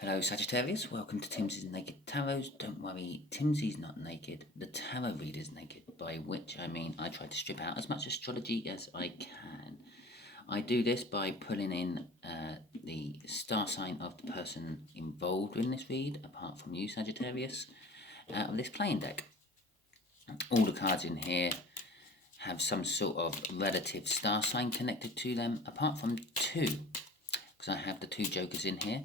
Hello Sagittarius, welcome to Timsy Naked Tarot. Don't worry, Timsy's not naked, the tarot reader's naked, by which I mean I try to strip out as much astrology as I can. I do this by pulling in the star sign of the person involved in this read, apart from you Sagittarius, out of this playing deck. All the cards in here have some sort of relative star sign connected to them, apart from two, because I have the two jokers in here.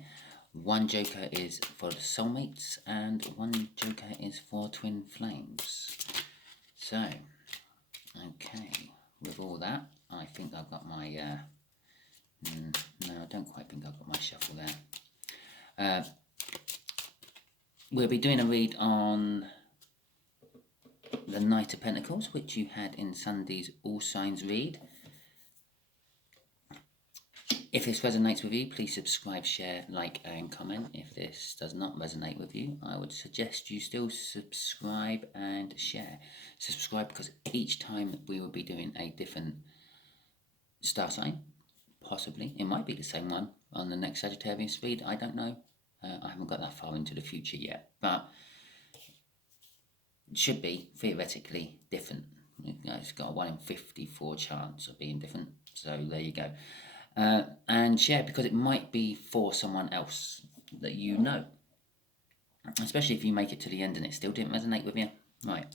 One joker is for the soulmates and one joker is for twin flames. So, okay, with all that, I think I've got my, no, I don't quite think I've got my shuffle there. We'll be doing a read on the Knight of Pentacles, which you had in Sunday's All Signs read. If this resonates with you, please subscribe, share, like, and comment. If this does not resonate with you, I would suggest you still subscribe and share. Subscribe because each time we will be doing a different star sign, possibly. It might be the same one on the next Sagittarius read, I don't know. I haven't got that far into the future yet, but it should be theoretically different. It's got a 1 in 54 chance of being different, so there you go. And share because it might be for someone else that you know, especially if you make it to the end and it still didn't resonate with you. Right,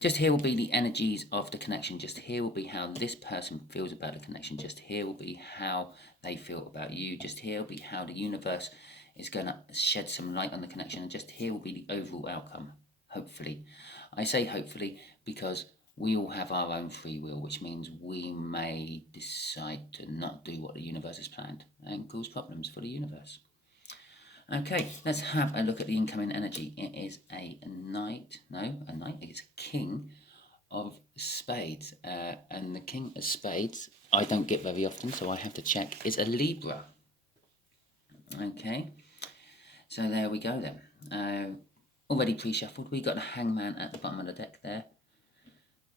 just here will be the energies of the connection. Just here will be how this person feels about the connection. Just here will be how they feel about you. Just here will be how the universe is going to shed some light on the connection. And just here will be the overall outcome, hopefully. I say hopefully because we all have our own free will, which means we may decide to not do what the universe has planned and cause problems for the universe. Okay, let's have a look at the incoming energy. It is a knight, it's a king of spades. And the king of spades, I don't get very often, so I have to check, is a Libra. Okay, so there we go then. Already pre-shuffled, we got a hangman at the bottom of the deck there.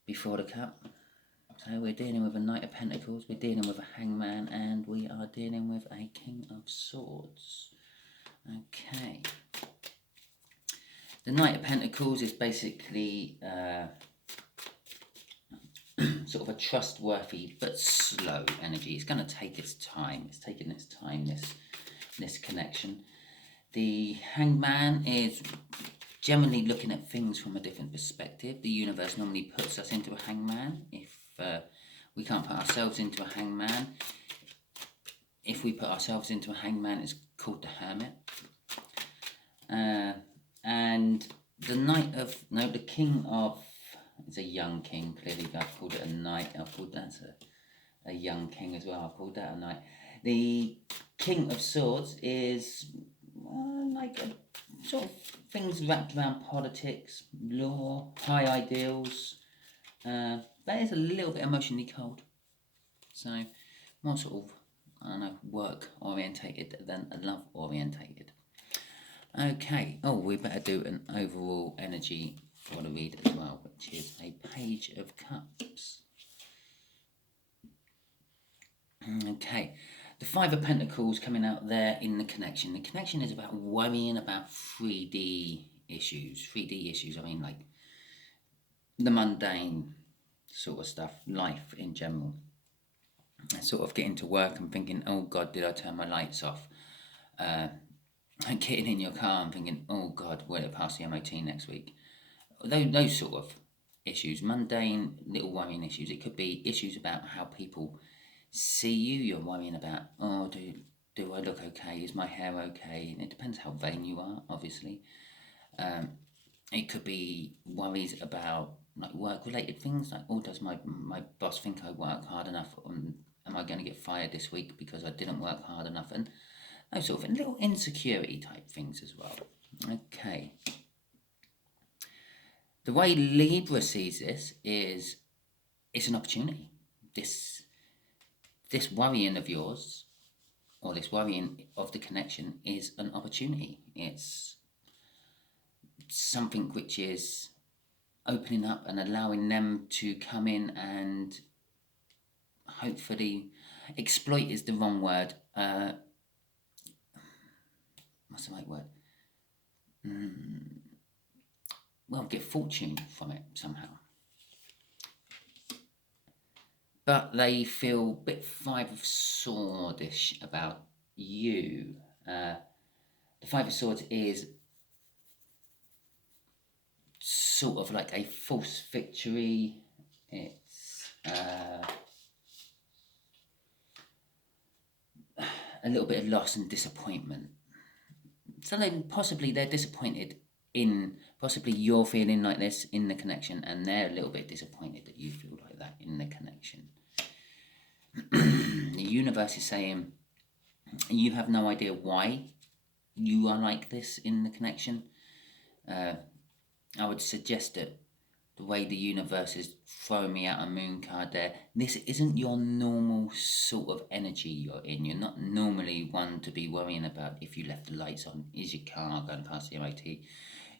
Before the cup. So we're dealing with a Knight of Pentacles, we're dealing with a Hangman, and we are dealing with a King of Swords. Okay. The Knight of Pentacles is basically sort of a trustworthy but slow energy. It's going to take its time. It's taking its time, this connection. The Hangman is generally looking at things from a different perspective. The universe normally puts us into a hangman. If we can't put ourselves into a hangman, if we put ourselves into a hangman, it's called the hermit. And the the king of, it's a young king, clearly I've called it a knight. I've called that a young king as well. I've called that a knight. The King of Swords is like a sort of things wrapped around politics, law, high ideals. That is a little bit emotionally cold. So more sort of, I don't know, work orientated than love orientated. Okay, we better do an overall energy for the read as well, which is a Page of Cups. Okay. The Five of Pentacles coming out there in the connection. The connection is about worrying about 3D issues. 3D issues, I mean like the mundane sort of stuff, life in general. Sort of getting to work and thinking, oh God, did I turn my lights off? And getting in your car and thinking, oh God, will it pass the MOT next week? Those sort of issues, mundane little worrying issues. It could be issues about how people see you. You're worrying about, oh, do I look okay? Is my hair okay? And it depends how vain you are, obviously. It could be worries about like work-related things, like, oh, does my boss think I work hard enough? Am I going to get fired this week because I didn't work hard enough? And those sort of little insecurity type things as well. Okay. The way Libra sees this is it's an opportunity. This worrying of yours, or this worrying of the connection, is an opportunity. It's something which is opening up and allowing them to come in and hopefully exploit is the wrong word. What's what's the right word? Well, get fortune from it somehow. But they feel a bit Five of Swords-ish about you. The Five of Swords is sort of like a false victory. It's a little bit of loss and disappointment. So then possibly they're disappointed in, possibly you're feeling like this in the connection, and they're a little bit disappointed that you feel like that in the connection. The universe is saying you have no idea why you are like this in the connection. I would suggest that the way the universe is throwing me out a moon card there, this isn't your normal sort of energy you're in. You're not normally one to be worrying about if you left the lights on, is your car going past the MOT.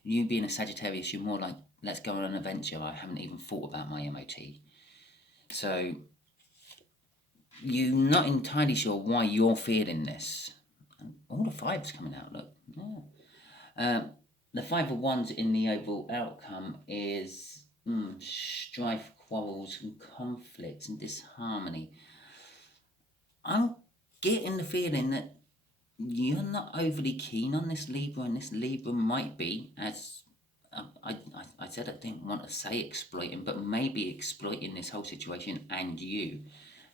You being a Sagittarius, you're more like, let's go on an adventure. I haven't even thought about my MOT. So you're not entirely sure why you're feeling this. All the fives coming out, look. Yeah. The Five of Wands in the overall outcome is strife, quarrels, and conflicts and disharmony. I'm getting the feeling that you're not overly keen on this Libra, and this Libra might be, as I said, I didn't want to say exploiting, but maybe exploiting this whole situation and you.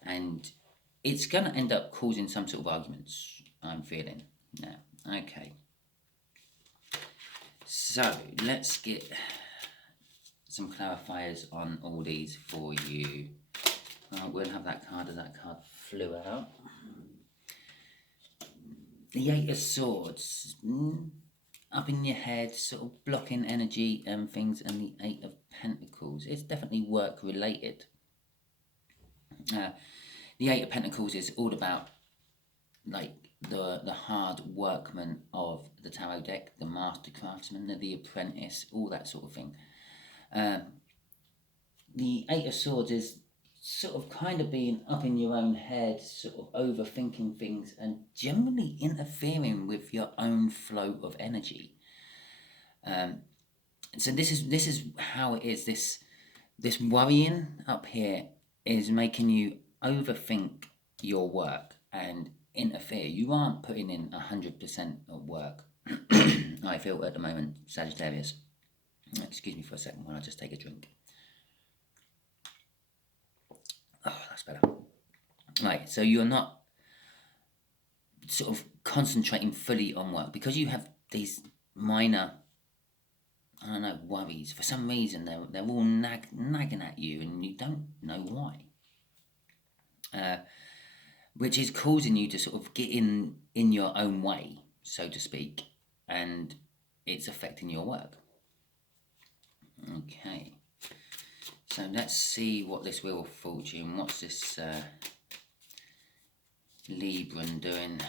And it's going to end up causing some sort of arguments, I'm feeling. Now, okay. So, let's get some clarifiers on all these for you. We'll have that card as that card flew out. The Eight of Swords, up in your head, sort of blocking energy and things, and the Eight of Pentacles. It's definitely work related. The Eight of Pentacles is all about like the hard workman of the tarot deck, the master craftsman, the apprentice, all that sort of thing. The Eight of Swords is sort of kind of being up in your own head, sort of overthinking things and generally interfering with your own flow of energy. So this is how it is. This worrying up here is making you overthink your work and interfere. You aren't putting in 100% of work. I feel at the moment, Sagittarius. Excuse me for a second while I just take a drink. Oh, that's better. Right, so you're not sort of concentrating fully on work because you have these minor, I don't know, worries. For some reason, they're all nagging at you and you don't know why. Which is causing you to sort of get in your own way, so to speak, and it's affecting your work. Okay. So let's see what this Wheel of Fortune, what's this Libran doing?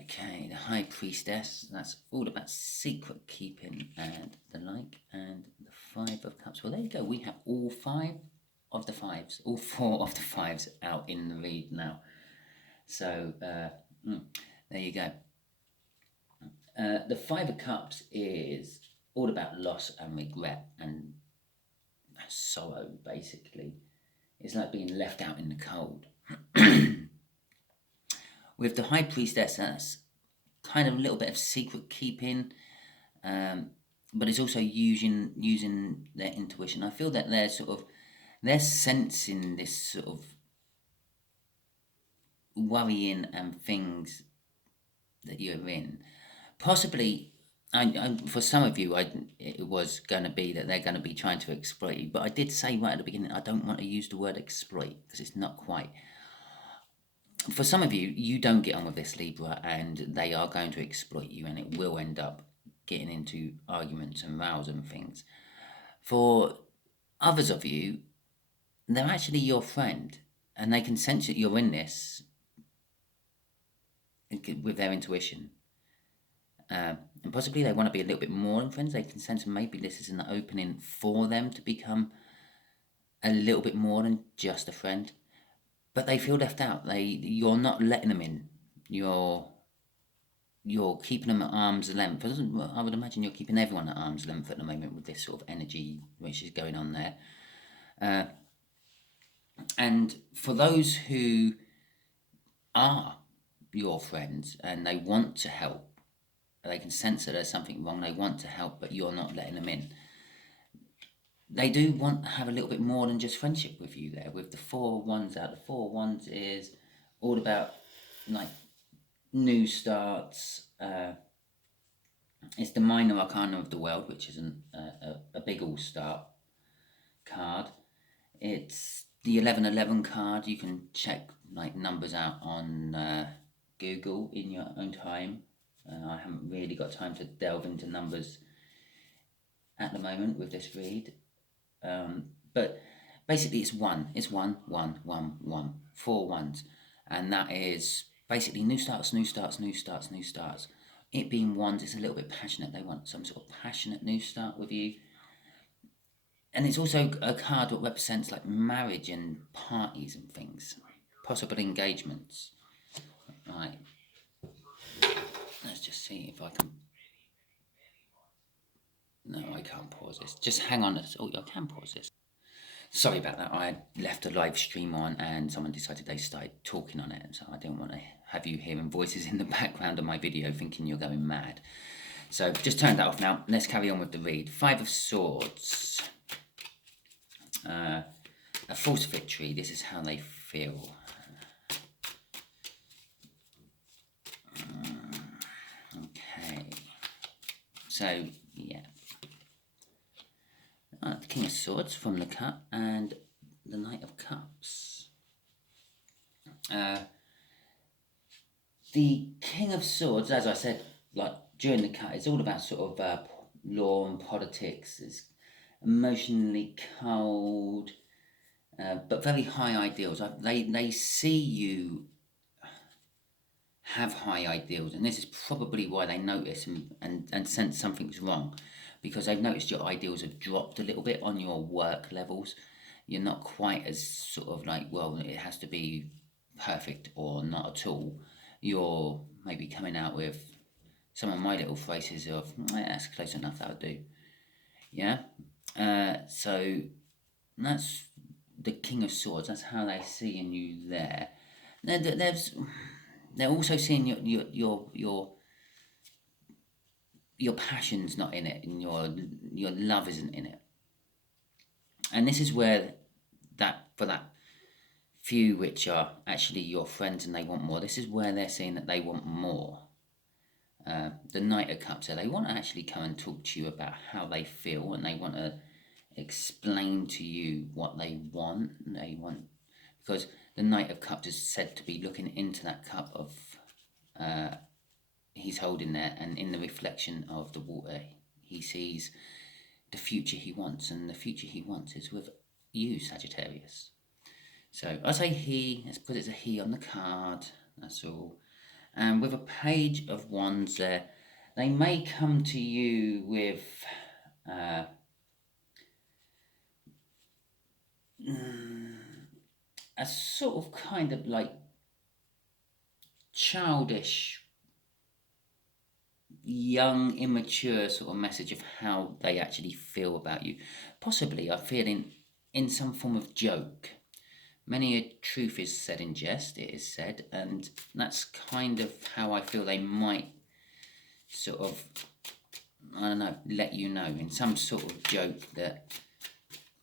Okay, the High Priestess, that's all about secret keeping and the like, and the Five of Cups. Well, there you go, we have all five of the fives, all four of the fives out in the read now. So, there you go. The Five of Cups is all about loss and regret and sorrow, basically. It's like being left out in the cold. With the High Priestess, that's kind of a little bit of secret keeping, but it's also using their intuition. I feel that they're sensing this sort of worrying and things that you're in. Possibly, for some of you, it was going to be that they're going to be trying to exploit you. But I did say right at the beginning, I don't want to use the word exploit because it's not quite. For some of you, you don't get on with this Libra and they are going to exploit you and it will end up getting into arguments and rows and things. For others of you, they're actually your friend and they can sense that you're in this with their intuition. And possibly they want to be a little bit more than friends. They can sense maybe this is an opening for them to become a little bit more than just a friend, but they feel left out. You're not letting them in. You're keeping them at arm's length. I would imagine you're keeping everyone at arm's length at the moment with this sort of energy which is going on there. And for those who are your friends and they want to help, they can sense that there's something wrong, they want to help, but you're not letting them in. They do want to have a little bit more than just friendship with you there. With the Four of Wands out, the Four of Wands is all about like new starts. It's the minor arcana of the world, which is a big all-start card. It's the 1111 card. You can check like numbers out on Google in your own time. I haven't really got time to delve into numbers at the moment with this read. But basically it's one. It's one, one, one, one. 4 ones. And that is basically new starts, new starts, new starts, new starts. It being ones, it's a little bit passionate. They want some sort of passionate new start with you. And it's also a card that represents like marriage and parties and things. Possible engagements. Right. Let's just see if I can... No, I can't pause this. Just hang on. Oh, I can pause this. Sorry about that. I left a live stream on and someone decided they started talking on it. So I don't want to have you hearing voices in the background of my video thinking you're going mad. So just turn that off now. Let's carry on with the read. 5 of Swords. A false victory. This is how they feel. Okay. So, yeah. The King of Swords from the cut and the Knight of Cups. The King of Swords, as I said, like during the cut, it's all about sort of law and politics. It's emotionally cold, but very high ideals. They see you have high ideals, and this is probably why they notice and sense something's wrong, because they've noticed your ideals have dropped a little bit on your work levels. You're not quite as sort of like, well, it has to be perfect or not at all. You're maybe coming out with some of my little phrases of, that's close enough, that'll do. Yeah? So that's the King of Swords. That's how they're seeing you there. They're also seeing your passion's not in it, and your love isn't in it. And this is where for that few which are actually your friends and they want more, this is where they're saying that they want more. The Knight of Cups, so they want to actually come and talk to you about how they feel, and they want to explain to you what they want. Because the Knight of Cups is said to be looking into that cup of he's holding there, and in the reflection of the water he sees the future he wants, and the future he wants is with you, Sagittarius. So I say he, let's put it's a he on the card, that's all. And with a Page of Wands there, they may come to you with a sort of kind of like childish, young, immature sort of message of how they actually feel about you. Possibly are feeling in some form of joke. Many a truth is said in jest, it is said, and that's kind of how I feel they might sort of, I don't know, let you know in some sort of joke that,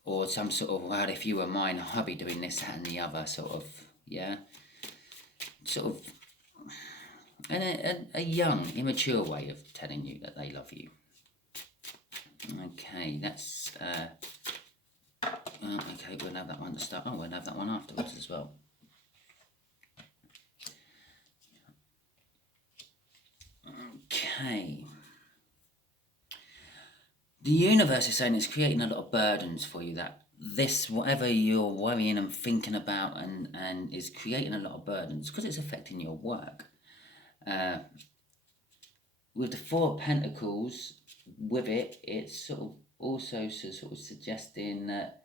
or some sort of, well, if you were mine, I'd be doing this, that and the other sort of, yeah, sort of, and a young, immature way of telling you that they love you. Okay, that's, okay, we'll have that one to start. Oh, we'll have that one afterwards as well. Okay. The universe is saying it's creating a lot of burdens for you, that this, whatever you're worrying and thinking about and is creating a lot of burdens because it's affecting your work. With the Four Pentacles, with it, it's sort of also sort of suggesting that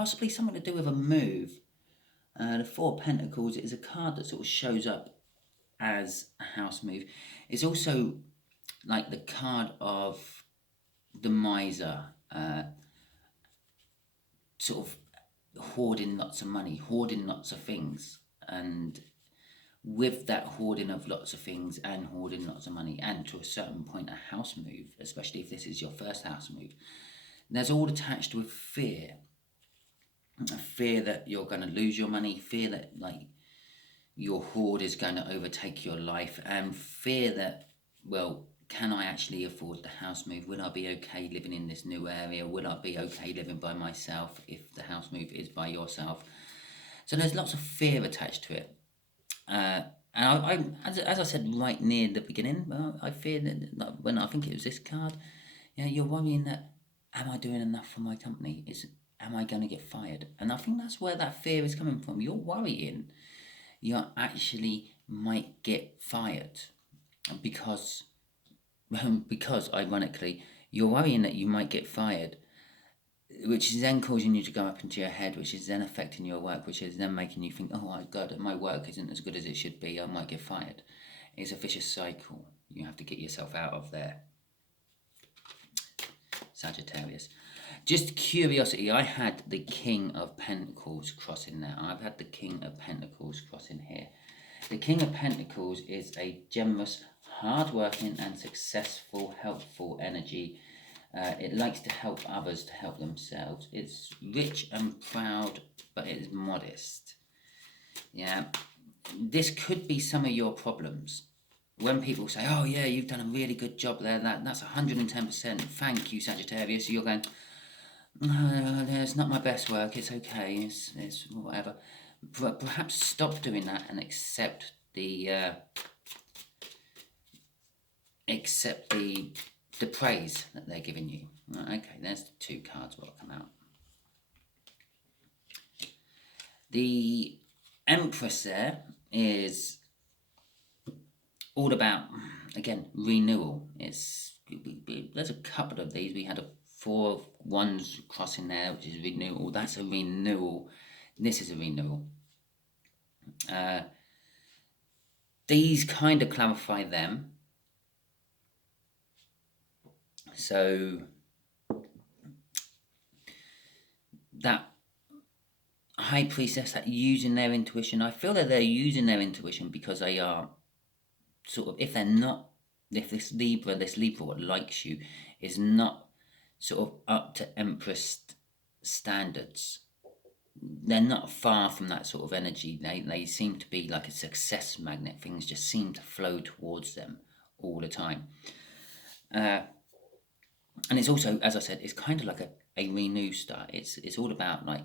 possibly something to do with a move. The Four Pentacles is a card that sort of shows up as a house move. It's also like the card of the miser, sort of hoarding lots of money, hoarding lots of things, and with that hoarding of lots of things and hoarding lots of money, and to a certain point a house move, especially if this is your first house move, there's all attached with fear. Fear that you're going to lose your money, fear that like your hoard is going to overtake your life, and fear that, well, can I actually afford the house move? Will I be okay living in this new area? Will I be okay living by myself if the house move is by yourself? So there's lots of fear attached to it. And I as I said right near the beginning, I fear that like, when I think it was this card, you're worrying that, am I doing enough for my company? Am I going to get fired? And I think that's where that fear is coming from. You're worrying you actually might get fired because ironically you're worrying that you might get fired, which is then causing you to go up into your head, which is then affecting your work, which is then making you think, oh my god, my work isn't as good as it should be, I might get fired. It's a vicious cycle. You have to get yourself out of there, Sagittarius. Just curiosity, I had the King of Pentacles crossing there. I've had the King of Pentacles crossing here. The King of Pentacles is a generous, hard-working and successful, helpful energy. It likes to help others to help themselves. It's rich and proud, but it is modest. Yeah, this could be some of your problems. When people say, oh yeah, you've done a really good job there, that's 110%, thank you, Sagittarius, you're going, it's not my best work, it's okay, it's whatever. But perhaps stop doing that and accept the praise that they're giving you. Okay, there's the two cards will come out. The Empress there is all about, again, renewal. There's a couple of these. We had 4 ones crossing there, which is renewal. That's a renewal. This is a renewal. These kind of clarify them. So that High Priestess, that using their intuition, I feel that they're using their intuition because they are sort of, if this Libra what likes you is not sort of up to Empress standards, they're not far from that sort of energy. They seem to be like a success magnet. Things just seem to flow towards them all the time. And it's also, as I said, it's kind of like a renew start. It's all about like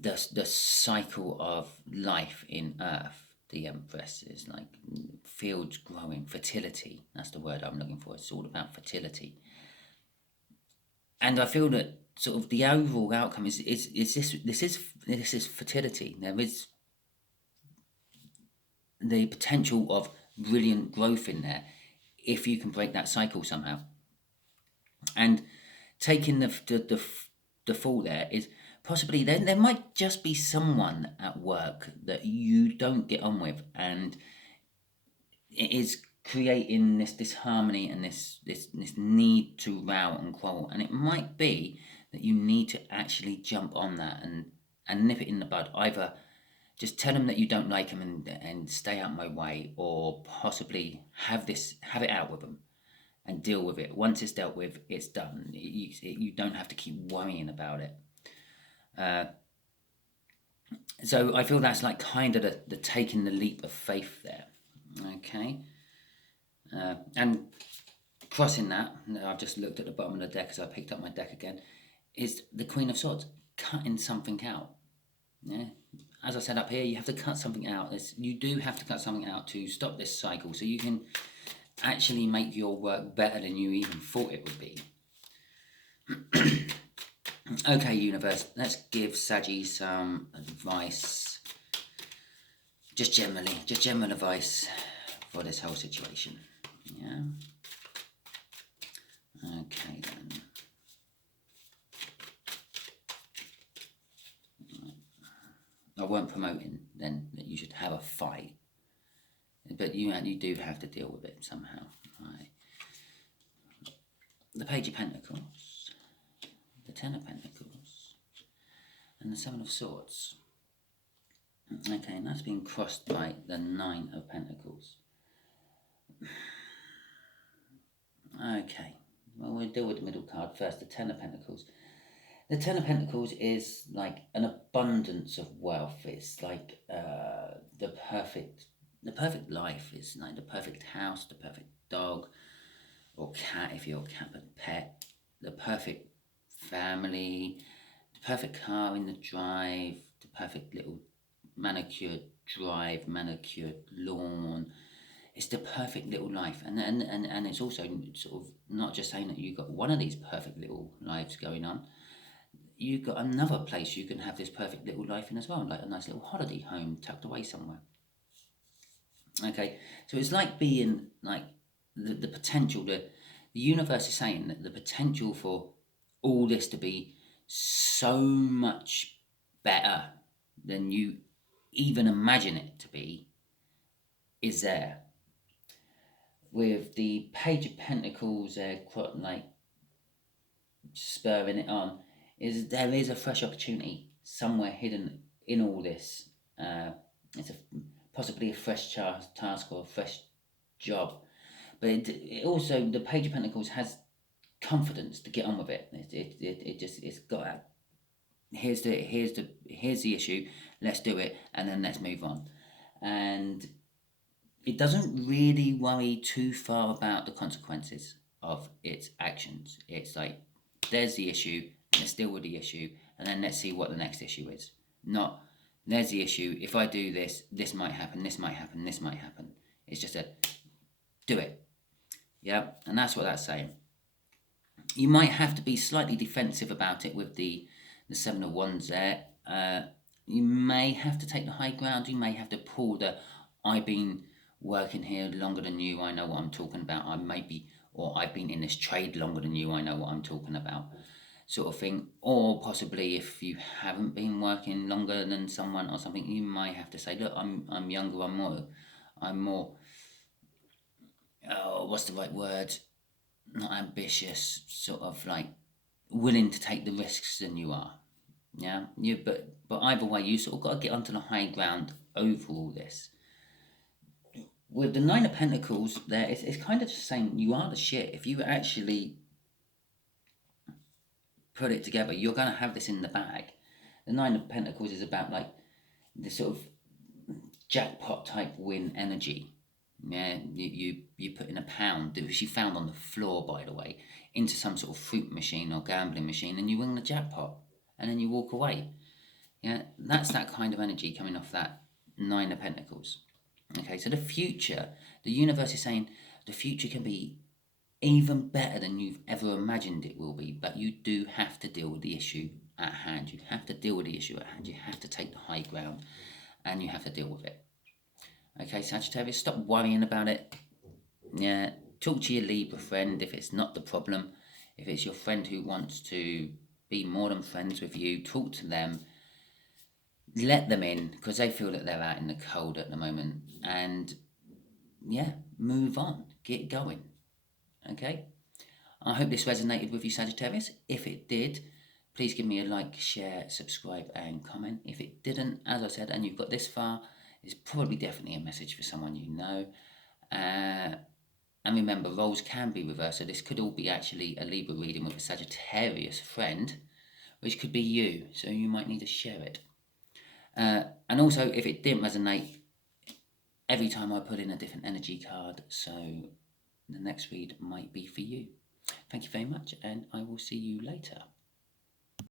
the cycle of life in Earth. The Empress is like fields growing, fertility. That's the word I'm looking for. It's all about fertility. And I feel that sort of the overall outcome is this fertility. There is the potential of brilliant growth in there if you can break that cycle somehow. And taking the fall there is possibly there might just be someone at work that you don't get on with, and it is creating this disharmony and this need to row and quarrel. And it might be that you need to actually jump on that and nip it in the bud. Either just tell them that you don't like them and stay out my way, or possibly have it out with them and deal with it. Once it's dealt with, it's done. You don't have to keep worrying about it. So I feel that's like kind of the taking the leap of faith there. Okay. And crossing that, I've just looked at the bottom of the deck as I picked up my deck again, is the Queen of Swords, cutting something out. Yeah. As I said up here, you have to cut something out. You do have to cut something out to stop this cycle, so you can actually make your work better than you even thought it would be. Okay, universe, let's give Saggy some advice. Just general advice for this whole situation. Yeah. Okay then. I weren't promoting then that you should have a fight, but you do have to deal with it somehow. Right. The Page of Pentacles, the Ten of Pentacles, and the Seven of Swords. Okay, and that's been crossed by the Nine of Pentacles. Okay, well, we'll deal with the middle card first, the Ten of Pentacles. The Ten of Pentacles is like an abundance of wealth. It's like the perfect life. It's like the perfect house, the perfect dog or cat if you're a cat pet, the perfect family, the perfect car in the drive, the perfect little manicured drive, manicured lawn. It's the perfect little life, and it's also sort of not just saying that you've got one of these perfect little lives going on. You've got another place you can have this perfect little life in as well, like a nice little holiday home tucked away somewhere. Okay, so it's like being like the potential, the universe is saying that the potential for all this to be so much better than you even imagine it to be is there. With the Page of Pentacles, like spurring it on, is there is a fresh opportunity somewhere hidden in all this. It's possibly a fresh task or a fresh job, but it also, the Page of Pentacles has confidence to get on with it. It's got that. Here's the issue. Let's do it, and then let's move on. And it doesn't really worry too far about the consequences of its actions. It's like, there's the issue, let's deal with the issue, and then let's see what the next issue is. Not, there's the issue, if I do this, this might happen, this might happen, this might happen. It's just do it. Yeah, and that's what that's saying. You might have to be slightly defensive about it with the Seven of Wands there. You may have to take the high ground. You may have to pull the, I've been working here longer than you, I know what I'm talking about. I've been in this trade longer than you, I know what I'm talking about, sort of thing. Or possibly if you haven't been working longer than someone or something, you might have to say, look, I'm younger, I'm more what's the right word? Not ambitious, sort of like willing to take the risks than you are. Yeah, but either way, you sort of got to get onto the high ground over all this. With the Nine of Pentacles, there it's kind of just saying you are the shit. If you actually put it together, you're going to have this in the bag. The Nine of Pentacles is about like this sort of jackpot type win energy. Yeah, you put in a pound that was you found on the floor, by the way, into some sort of fruit machine or gambling machine, and you win the jackpot, and then you walk away. Yeah, that's that kind of energy coming off that Nine of Pentacles. Okay, so the future, the universe is saying the future can be even better than you've ever imagined it will be, but you do have to deal with the issue at hand. You have to deal with the issue at hand. You have to take the high ground, and you have to deal with it. Okay, Sagittarius, stop worrying about it. Yeah, talk to your Libra friend if it's not the problem. If it's your friend who wants to be more than friends with you, talk to them. Let them in, because they feel that they're out in the cold at the moment. And yeah, move on. Get going. Okay? I hope this resonated with you, Sagittarius. If it did, please give me a like, share, subscribe, and comment. If it didn't, as I said, and you've got this far, it's probably definitely a message for someone you know. And remember, roles can be reversed, so this could all be actually a Libra reading with a Sagittarius friend, which could be you, so you might need to share it. And also, if it didn't resonate, every time I put in a different energy card, so the next read might be for you. Thank you very much, and I will see you later.